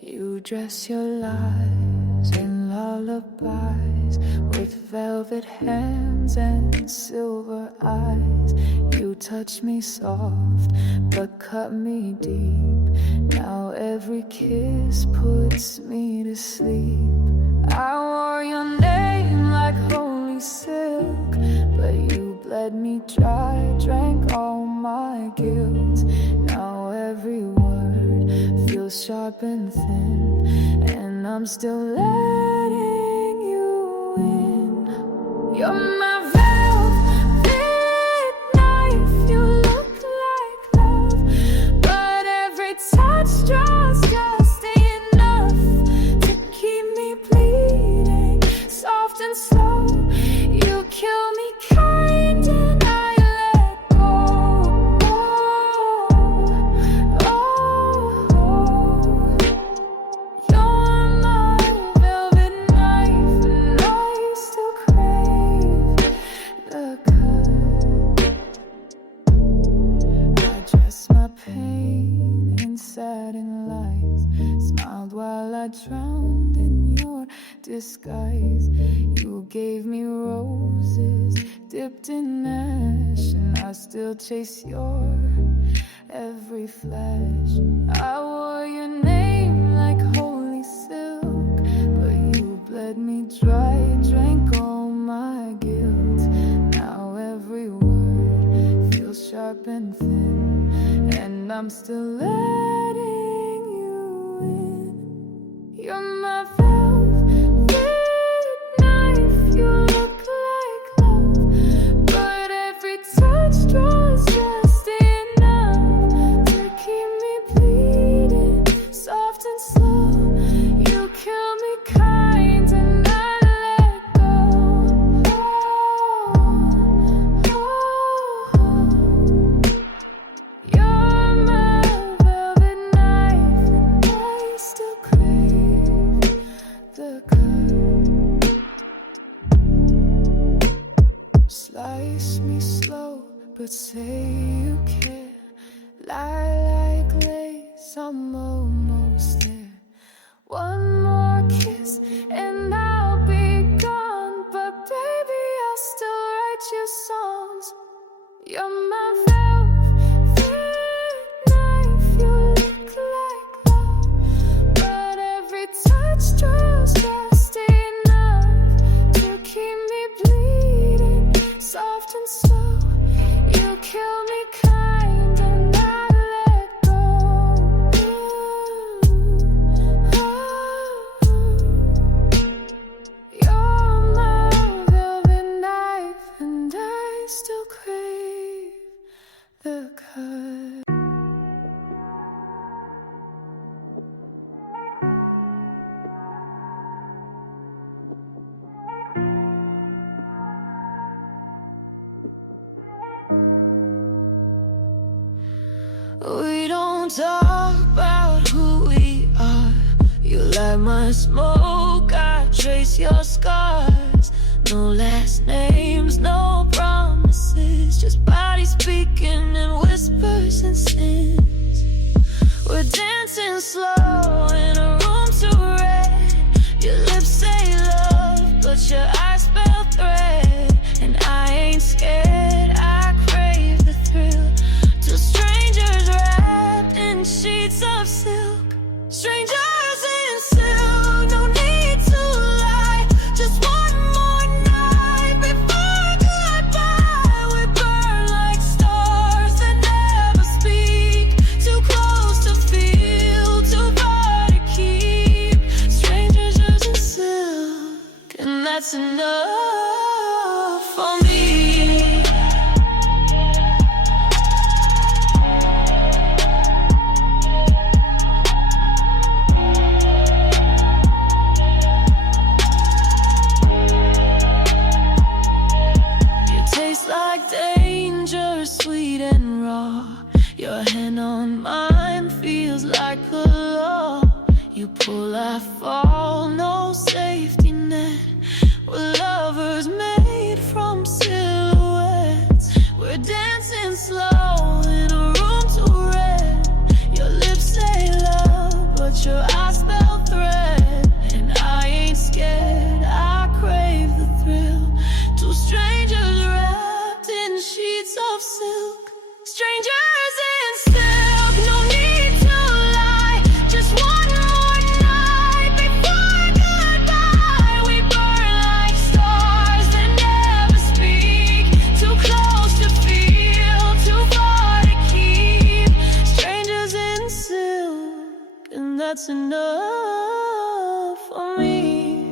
You dress your lies in lullabies with velvet hands and silver eyes. You touch me soft but cut me deep. Now every kiss puts me to sleep. I wore your name like holy silk, but you bled me dry, drank all my guilt. Now every word feels sharp and thin, and I'm still letting you in. You're my velvet knife, you look like love, but every touch draws just enough to keep me bleeding, soft and slow. You kill me kind and I let go. You're my velvet knife and I still crave the cut. I dress my pain in satin lies, smiled while I drowned in your disguise. You gave me roses dipped in ash, and I still chase your every flash. I wore your name like holy silk, but you bled me dry, drank all my guilt. Now every word feels sharp and thin, and I'm still letting you in. You're my velvet knife, you look like love, but every touch draws just enough to keep me bleeding, soft and slow. You kill me kind and I let go. You're my velvet knife and I still crave the cut. Slice me slow, but say you care. Lie like lace, I'm almost there. One more kiss and I'll be gone, but baby, I'll still write you songs. You're my velvet knife, you look like love, but every touch draws just enough to keep me bleeding, soft and slow. You kill me kind and I let go. You're my velvet knife and I still crave the cut. We don't talk about who we are. You light my smoke, I trace your scars. No last names, no promises, just bodies speaking in whispers and sins. We're dancing slow in a room too red. Your lips say love, but your eyes spell threat. And I ain't scared, I crave the thrill. Two strangers wrapped in sheets of silk. Strangers in silk, no need to lie. Just one more night before goodbye. We burn like stars that never speak. Too close to feel, too far to keep. Strangers in silk, and that's enough for me. Like danger, sweet and raw. Your hand on mine feels like a law. You pull, I fall, no safety net. We're lovers made from silhouettes. We're dancing slow in a room too red. Your lips say love, but your eyes that's enough for me.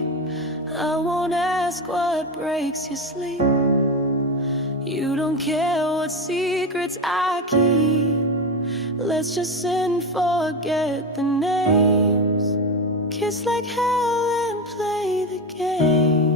I won't ask what breaks your sleep. You don't care what secrets I keep. Let's just sin, forget the names, kiss like hell and play the game.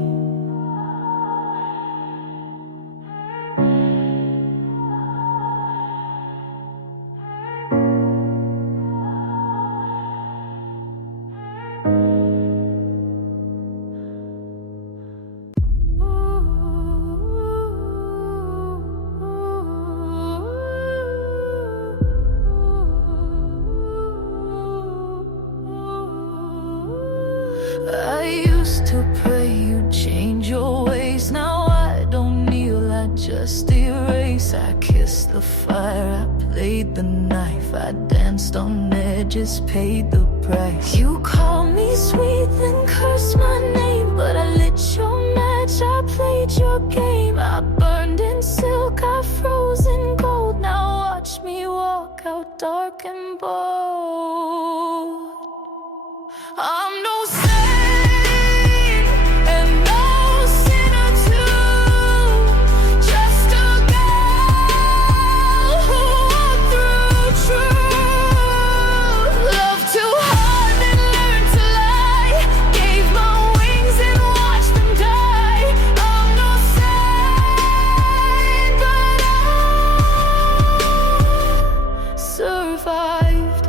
I used to pray you'd change your ways. Now I don't kneel, I just erase. I kissed the fire, I played the knife, I danced on edges, paid the price. You called me sweet, then cursed my name, but I lit your match, I played your game. I burned in silk, I froze in gold. Now watch me walk out dark and bold. I'm no saint and no sinner too, just a girl who walked through truth. Loved too hard and learned to lie, gave my wings and watched them die. I'm no saint, but I survived.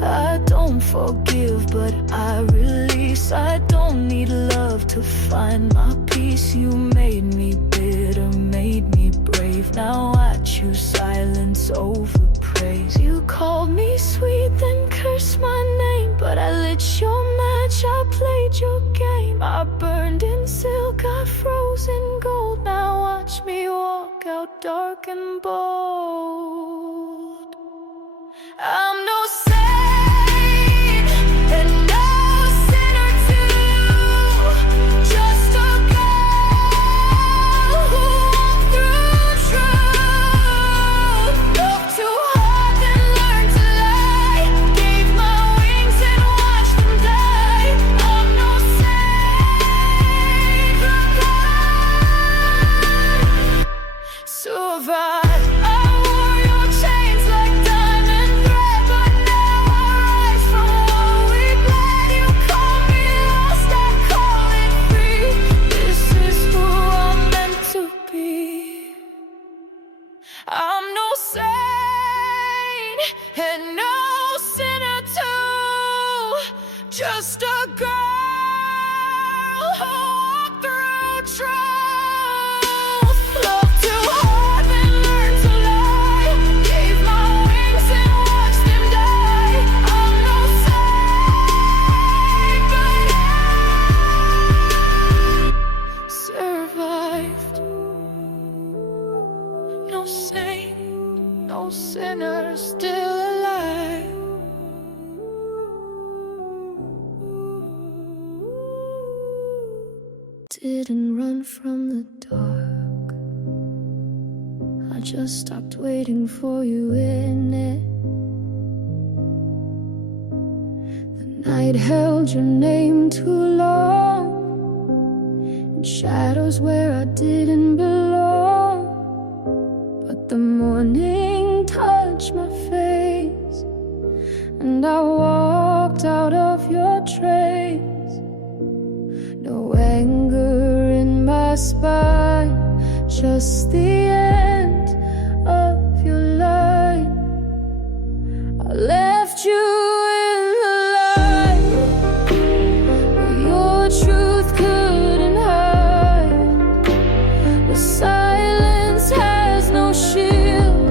I don't forgive, but I release. I don't need love to find my peace. You made me bitter, made me brave. Now I choose silence over praise. You called me sweet, then cursed my name, but I lit your match, I played your game. I burned in silk, I froze in gold. Now watch me walk out dark and bold. I'm no saint and no sinner too, just a girl who walked through truth. Loved too hard, then learned to lie, gave my wings and watched them die. I'm no saint, but I survived. I'm no saint and no sinner too, just a girl who walked through truth. Loved too hard, then learned to lie, gave my wings and watched them die. I'm no saint, but I survived. No saint, no sinner, still alive. Didn't run from the dark, I just stopped waiting for you in it. The night held your name too long, in shadows where I didn't belong. But the morning touched my face, and I walked out of your trace. No anger in my spine, just the end of your line. I left you in the light, where your truth couldn't hide, where silence has no shield,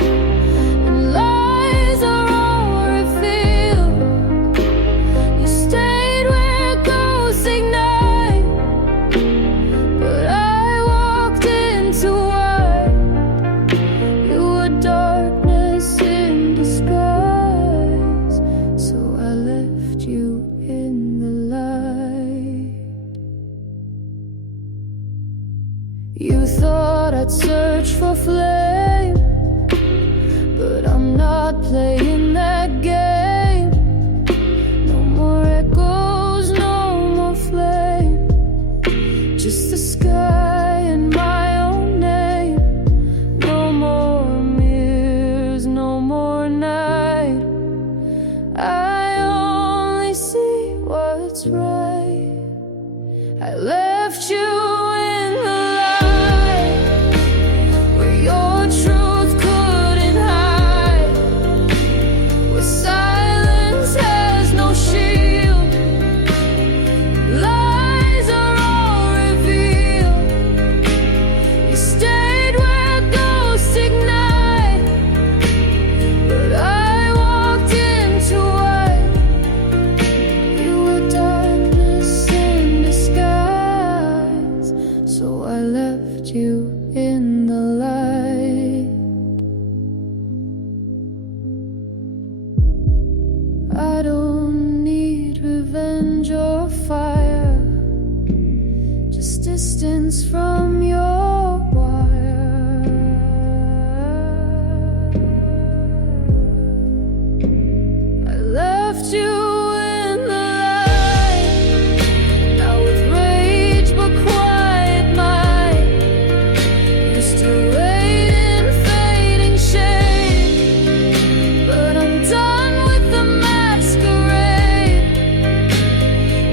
and lies are all revealed. You stayed where ghosts ignite, but I walked into white. You were darkness in disguise, so I left you in the light. You thought I'd search for flame, but I'm not playing that game. I don't need revenge or fire, just distance from your wire. I left you in the light, now with rage but quiet mind. Used to wait in fading shade, but I'm done with the masquerade.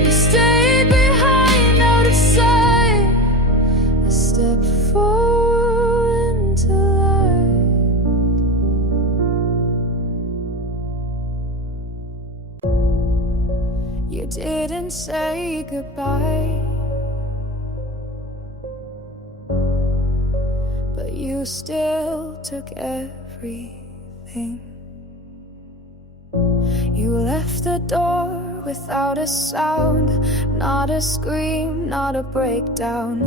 You stayed behind out of sight. I step forward into light. You didn't say goodbye, but you still took everything. You left the door without a sound, not a scream, not a breakdown.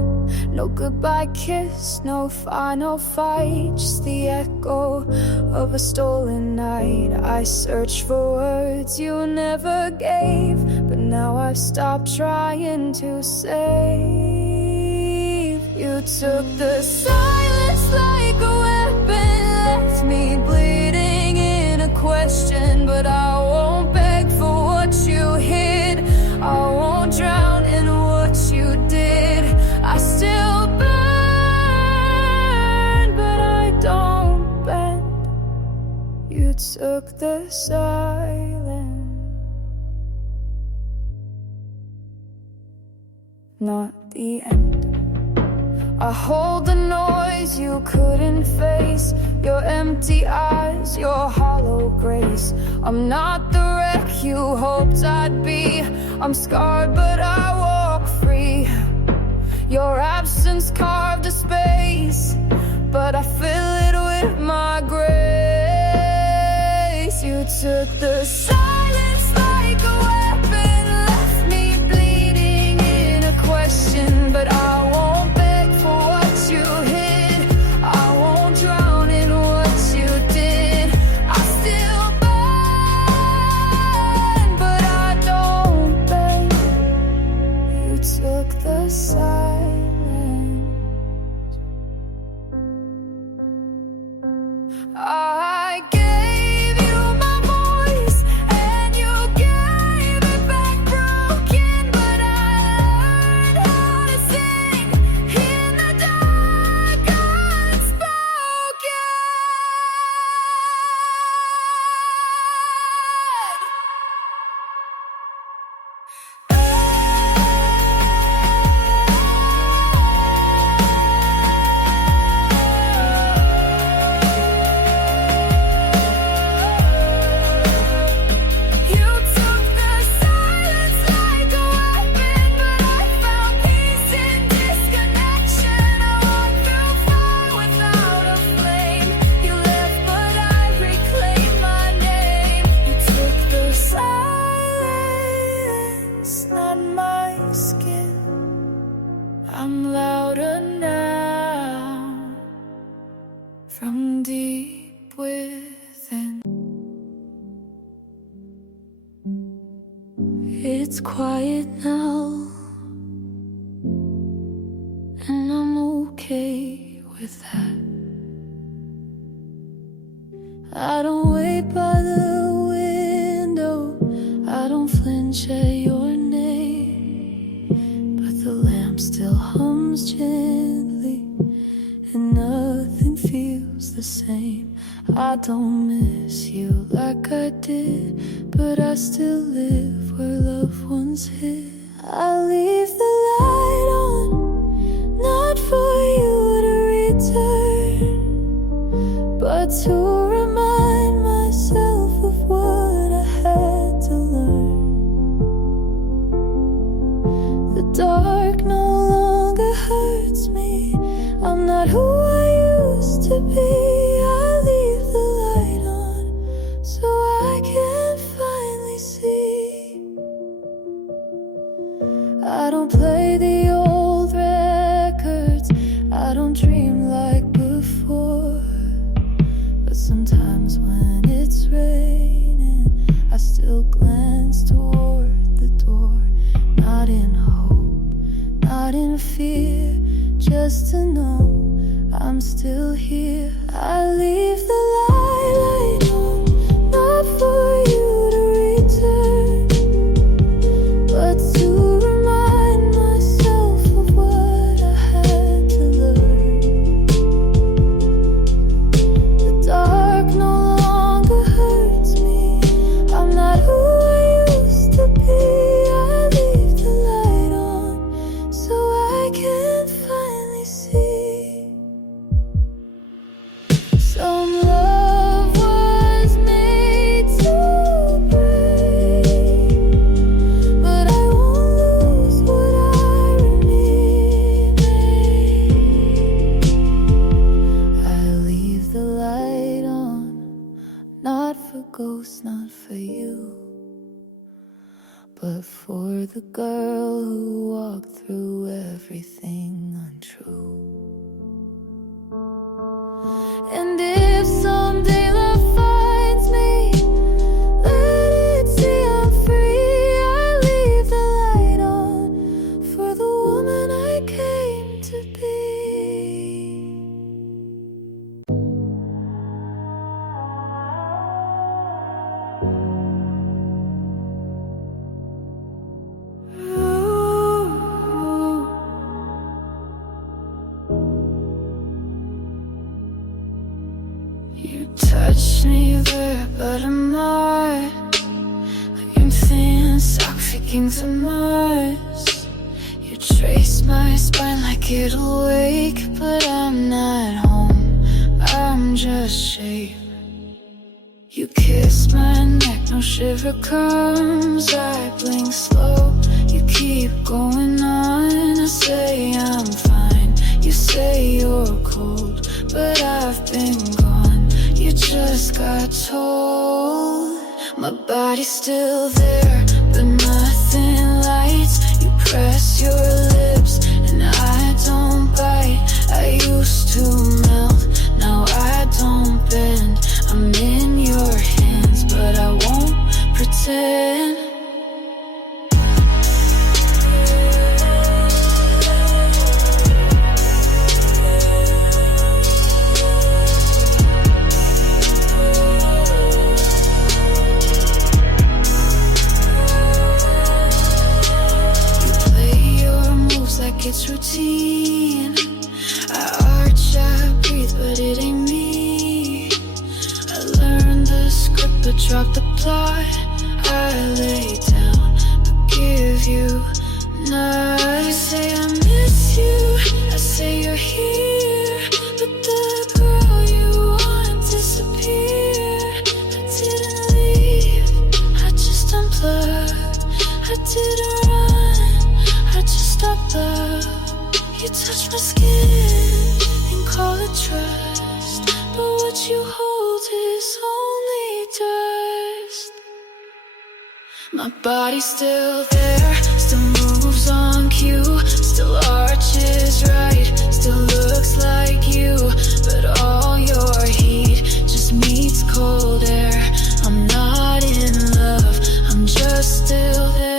No goodbye kiss, no final fight, just the echo of a stolen night. I searched for words you never gave, but now I've stopped trying to save. You took the silence like a weapon, left me bleeding in a question. But I won't beg for what you hid, I won't drown in what you did. I still burn, but I don't bend. You took the silence, not the end. I hold the noise you couldn't face, your empty eyes, your hollow grace. I'm not the wreck you hoped I'd be, I'm scarred but I walk free. Your absence carved a space, but I fill it with my grace. You took the silence like a weapon, left me bleeding in a question. But I won't beg for what you hid, I won't drown in what you did. I still burn, but I don't beg. You took the silence. I gave you my voice and you gave it back broken, but I learned how to sing in the dark unspoken. You took the silence like a weapon, but I found peace in disconnection. I walked through fire without a flame. You left, but I reclaimed my name. You took the silence, not my skin. I'm louder now, from deep within. It's quiet now, and I'm okay with that. I don't wait by the window, I don't flinch at your name, but the lamp still hums gently, and nothing feels the same. I don't miss you like I did, but I still live where loved ones hid. I leave the light on, not for you to return, but to remind myself of what I had to learn. The dark no longer hurts me, I'm not who I used to be. I leave the light on so I can finally see. I don't play the old records, I don't dream like before, but sometimes when it's raining I still glance just to know I'm still here. I leave the light on, not for you to return, but to remind myself of what I had to learn. The dark no longer hurts me. I'm not who I used to be. I leave the light on so I can finally see. Some love was made to break, but I won't lose what I remain. I leave the light on, not for ghosts, not for you, but for the girl who walked through everything untrue. And if someday love finds me, let it see I'm free. I leave the light on for the woman I came to be. You touch me there, but I'm not. Like I'm thin, sock kings of Mars. You trace my spine like it'll wake, but I'm not home, I'm just shape. You kiss my neck, no shiver comes. I blink slow, you keep going on. I say I'm fine, you say you're cold, but I've been gone. You just got told. My body's still there, but nothing lights. You press your lips and I don't bite. I used to melt, now I don't bend. I'm in your hands, but I won't pretend. It's routine. I arch, I breathe, but it ain't me. I learned the script, but drop the plot. I lay down, but give you not. You say I miss you, I say you're here, but the girl you want disappeared. I didn't leave, I just unplugged. I didn't run, I just stopped love. You touch my skin and call it trust, but what you hold is only dust. My body's still there, still moves on cue, still arches right, still looks like you, but all your heat just meets cold air. I'm not in love, I'm just still there.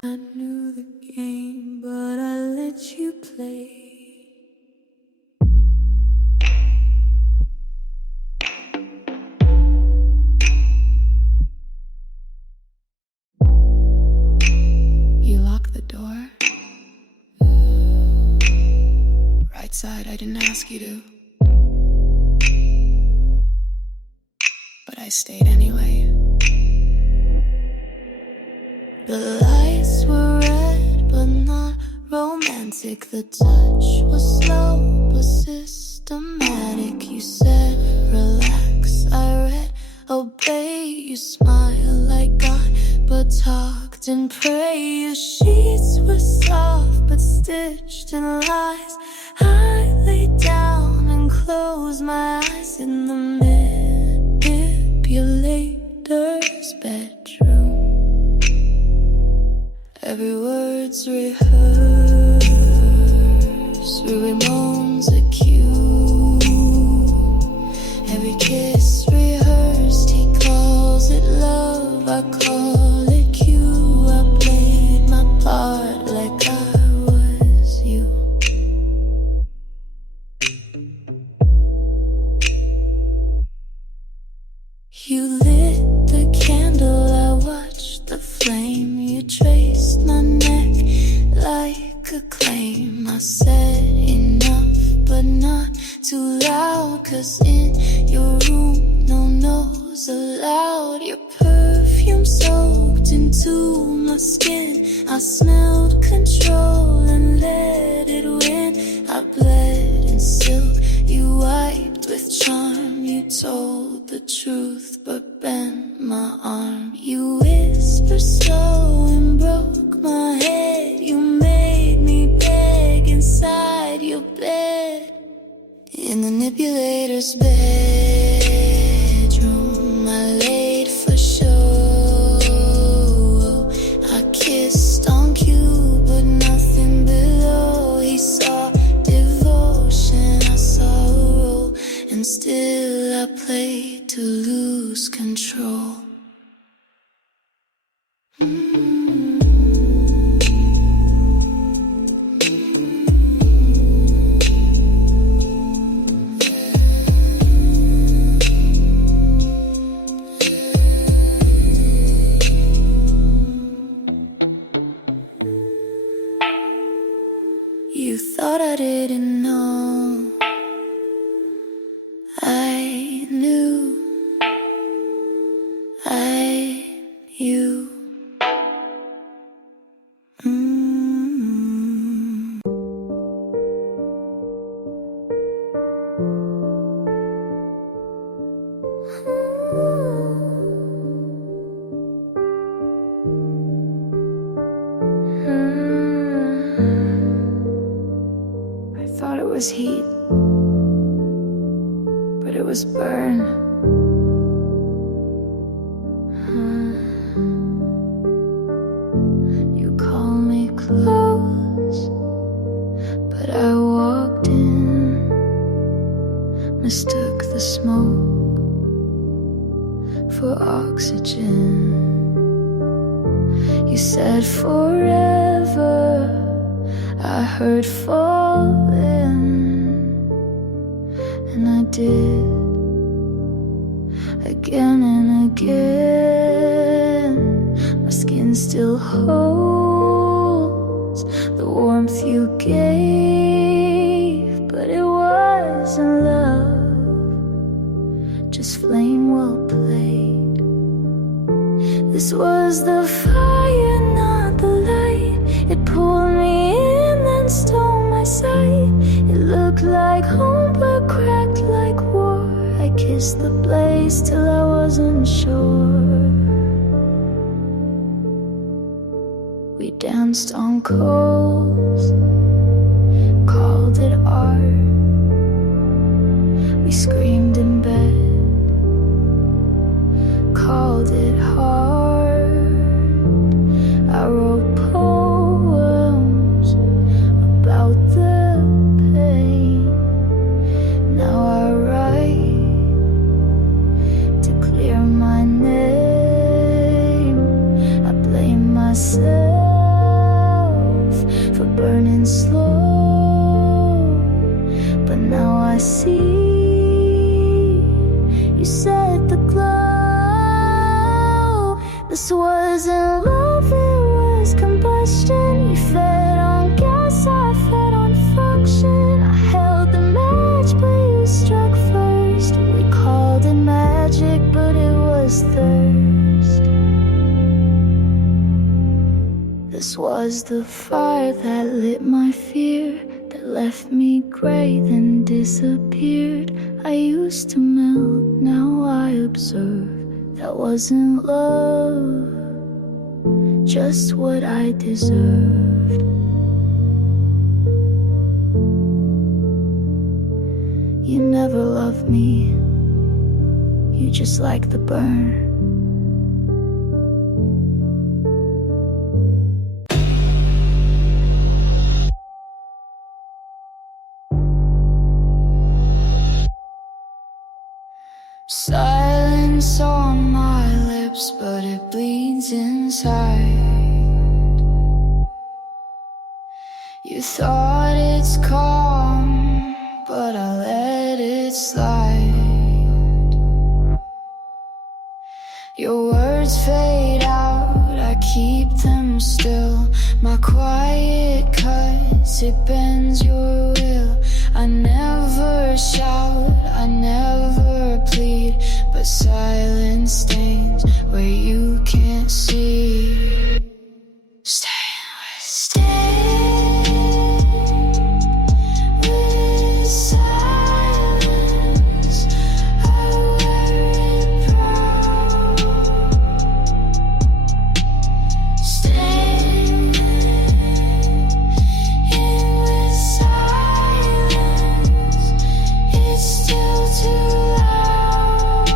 I knew the game, but I let you play. You locked the door. Right side, I didn't ask you to, but I stayed anyway. The lights were red, but not romantic. The touch was slow, but systematic. You said, relax, I read, obey. You smile like God, but talked and prayed. Your sheets were soft, but stitched in lies. I lay down and closed my eyes in the manipulator's bedroom. Every word's rehearsed, every moan's a cue. Every kiss rehearsed, he calls it love, I call it cue. I played my part like I was you. You lit the candle, I watched the flame. You traced my neck like a claim. I said enough, but not too loud, 'cause in your room no no's allowed. Your perfume soaked into my skin. I smelled control and let it win. I bled in silk, you wiped with charm. You told the truth but bent my arm. You whispered slow and broke my head. You made me beg inside your bed. In the manipulator's bedroom, I laid for show. I kissed on cue, but nothing below. He saw devotion, I saw a role, and still I played to lose control. You thought I didn't know. I knew. You. I thought it was heat, but it was burn. You call me close, but I walked in, mistook the smoke for oxygen. You said forever, I heard falling, and I did, again and again. My skin still holds the warmth you gave, but it wasn't love, just flame well played. This was the fire, not the light. It pulled me in, then stole my sight. It looked like home, but cracked like war. I kissed the blaze till I wasn't sure. We danced on coals, called it art. We screamed in bed, called it hard. I wrote poems about the pain. Now I write to clear my name. I blame myself for burning slow, but now I see you set the glow. This wasn't love, it was combustion. You fed on gas, I fed on function. I held the match, but you struck first. We called it magic, but it was thirst. This was the fire that lit my fear, that left me gray, then disappeared. I used to melt, now I observe That wasn't love, just what I deserved. You never loved me, you just like the burn. Silence on my lips, but it bleeds inside. You thought it's calm, but I let it slide. Your words fade out, I keep them still. My quiet cuts, it bends your will. I never shout, I never plead, but silence stains where you can't see. Stay with silence. I wear it proud. Stay with silence. It's still too loud.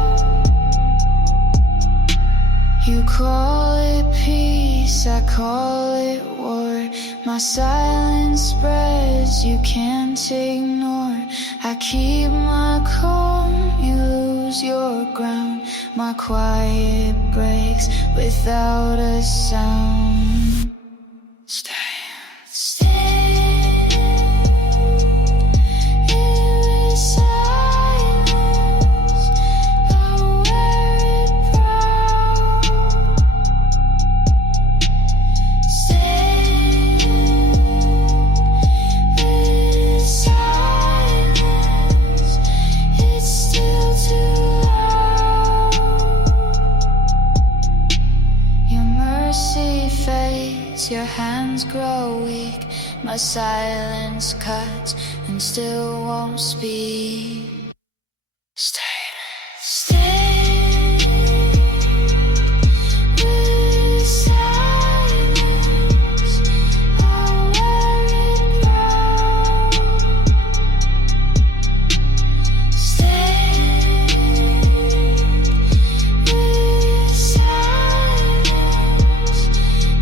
You call it peace, I call it war. My silence spreads, you can't ignore. I keep my calm, you lose your ground. My quiet breaks without a sound. Stay with silence. I wear it proud. Stay with silence. It's still too loud. Your mercy fades, your hands grow weak. My silence cuts and still won't speak. Stay with silence. I wear it proud. Stay with silence.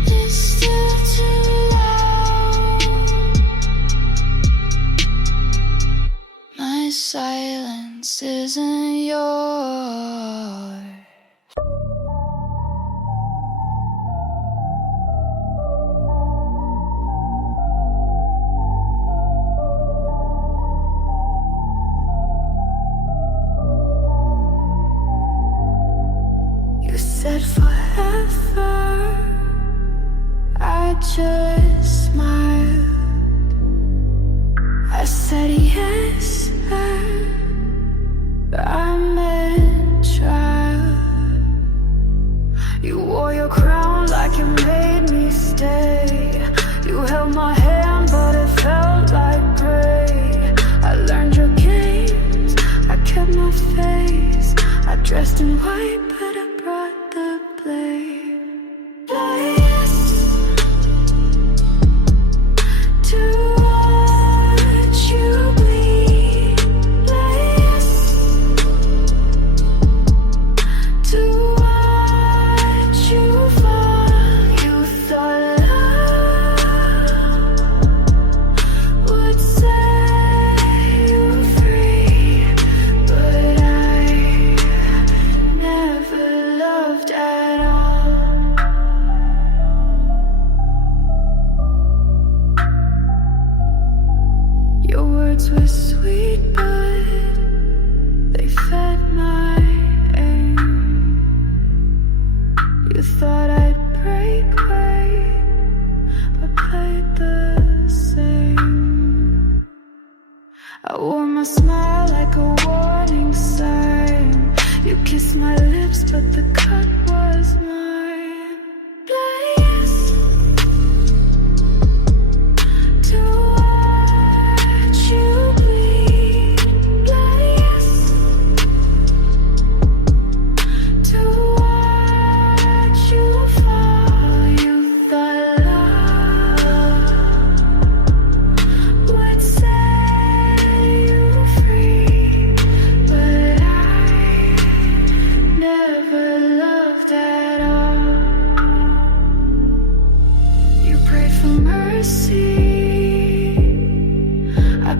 It's still too loud. My silence isn't yours. You said forever, I just smiled. I said yes, I meant trial. You wore your crown like you made me stay. You held my hand, but it felt like prey. I learned your games, I kept my face. I dressed in white, but I brought the blade. Yes, to watch you bleed. Yes, to watch you fall. You thought love would set you free, but I never loved at all. Your words were sweet, but they fed my aim. You thought I'd break away, but played the same. I wore my smile like a warning sign. You kissed my lips, but the cut was mine. Place to watch you bleed. Place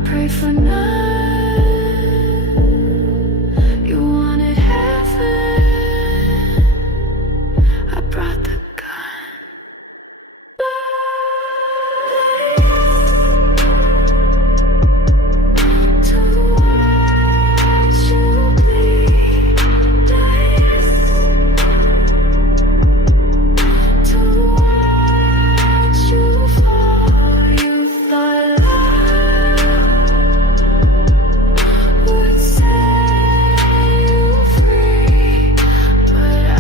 pray for none. You wanted heaven, I brought the gun. To watch you bleed, to watch you fall. You thought love would set you free, but I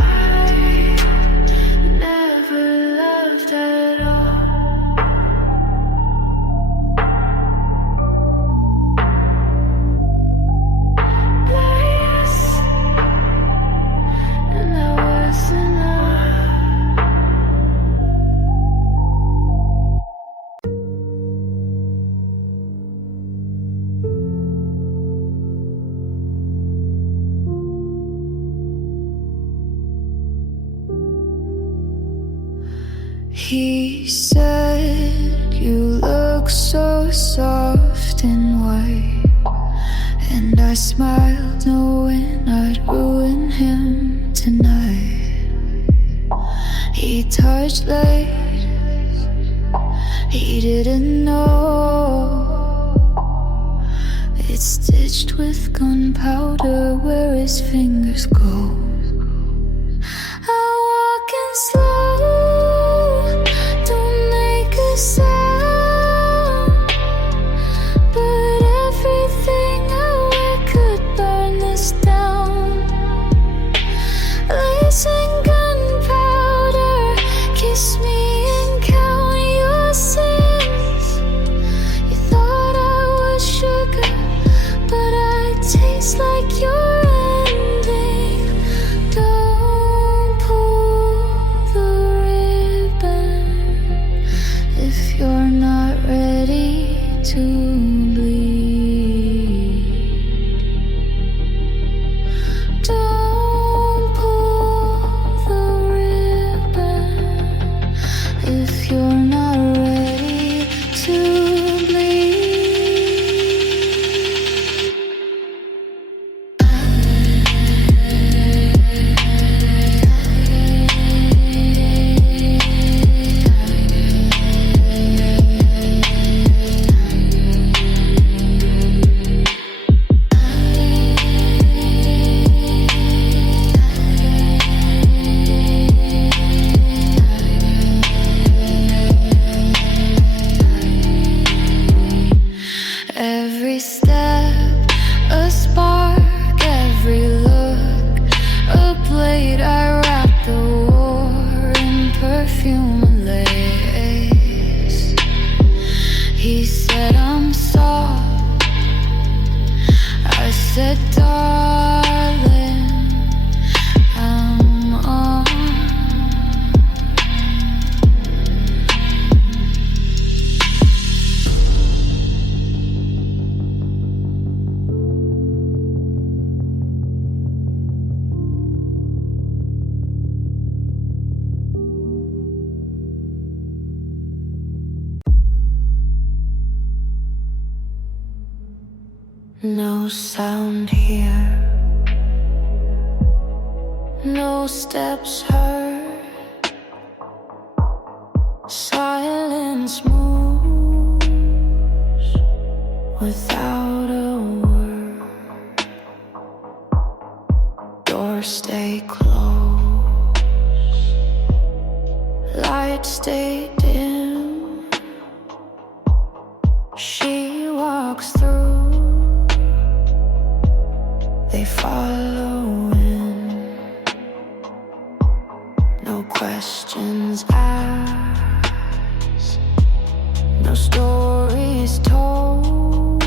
never loved at all. Yes, and that was enough. He said, you look so soft and white, and I smiled knowing I'd ruin him tonight. He touched late, he didn't know it's stitched with gunpowder where his fingers go. I'm walking slow, don't make a sound, but everything I wear could burn this down. Lacing gunpowder, kiss me and count your sins. You thought I was sugar, but I taste like your ending. Don't pull the ribbon if you're not ready to bleed. Don't pull the ribbon if you're not ready to bleed. Every step, a spark, every look, a blade. I wrap the war in perfume and lace. He said I'm soft, I said darling, I'm on. No sound here, no steps heard. Silence moves without a word. Doors stay closed, lights stay dim. She walks through, they follow in, no questions asked, no stories told,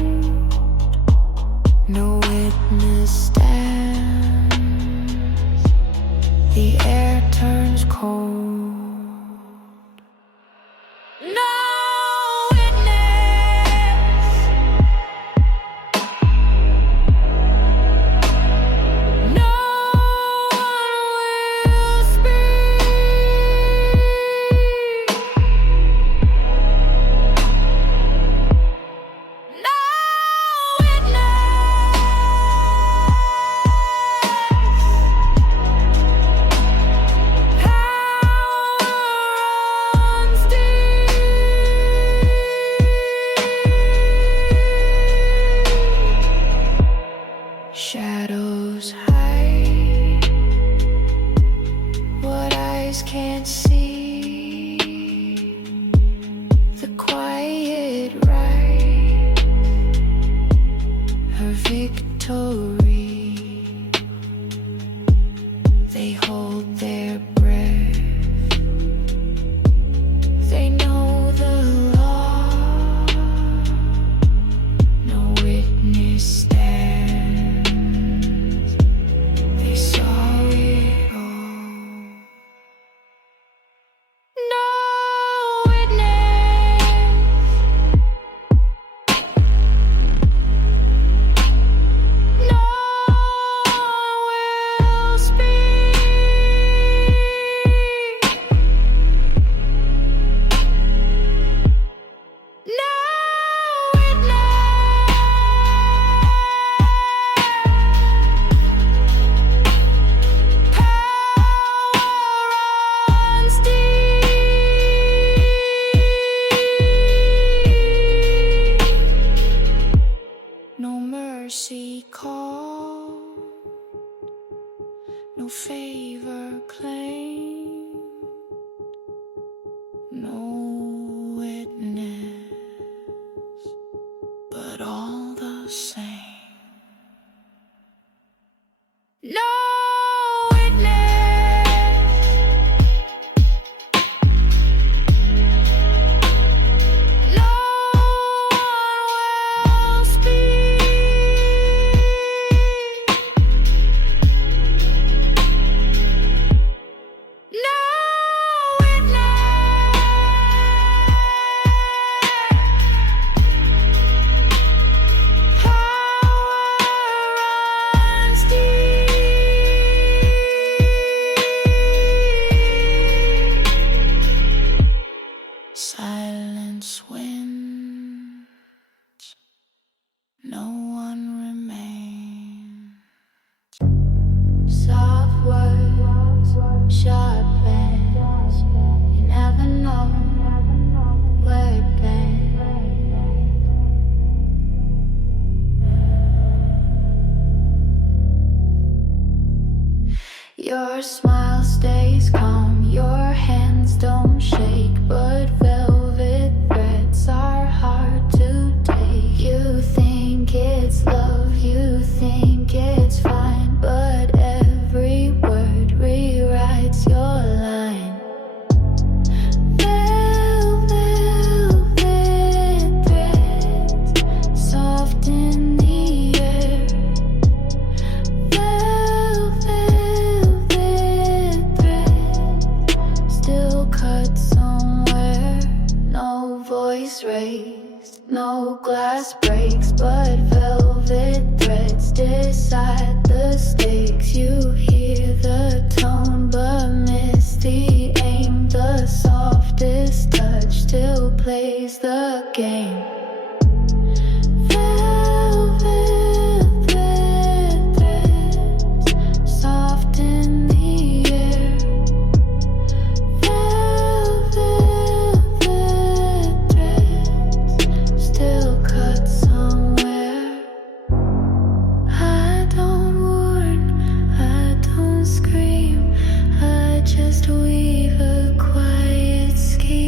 no witness stands, the air turns cold. No witness, no one will speak. victory. They hold their breath. They know the law. No witness stands. They saw it all. No witness. No one will speak. No witness. Power runs deep. No mercy call, no favor claim, no witness, but all the same. No witness. No one will speak. No witness. Power runs deep. Silence wins. No one remains. Soft words, sharp ends. You never know where it bends. Your smile stays calm, your hands don't shake, but velvet threads are hard to take. You think it's love, you think it's fine, but every word rewrites your line. Velvet threads, soft in the air. Velvet threads, still cut somewhere. No voice raised, no glass breaks, but velvet threads decide the stakes. You hear the tone but miss the aim. The softest touch still plays the game. Velvet threads, soft in the air. Velvet threads, still cut somewhere. I don't warn, I don't scream, I just weave a quiet scheme.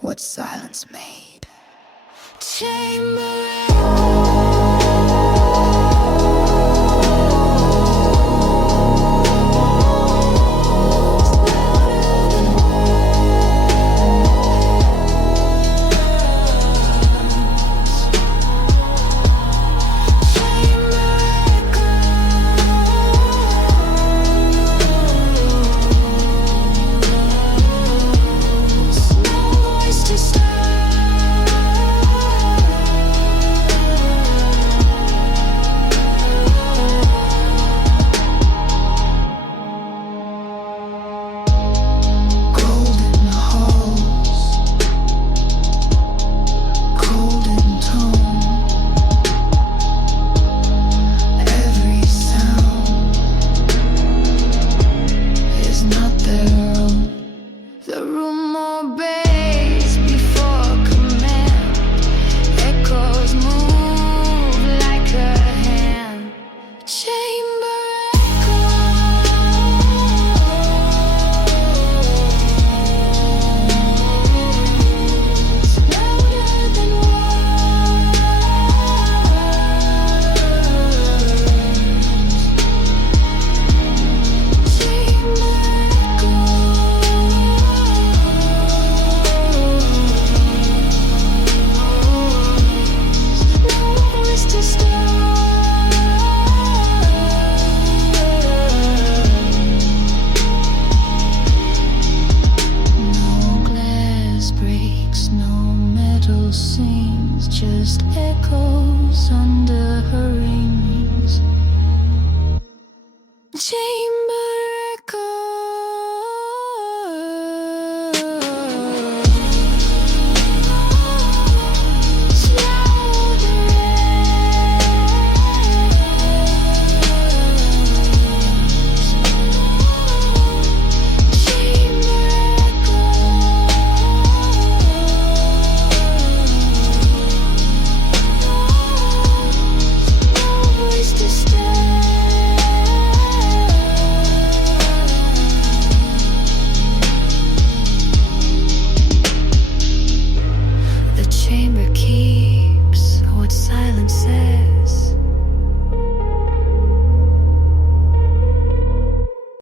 what silence made. Chamber sings, just echoes under her wings. Chamber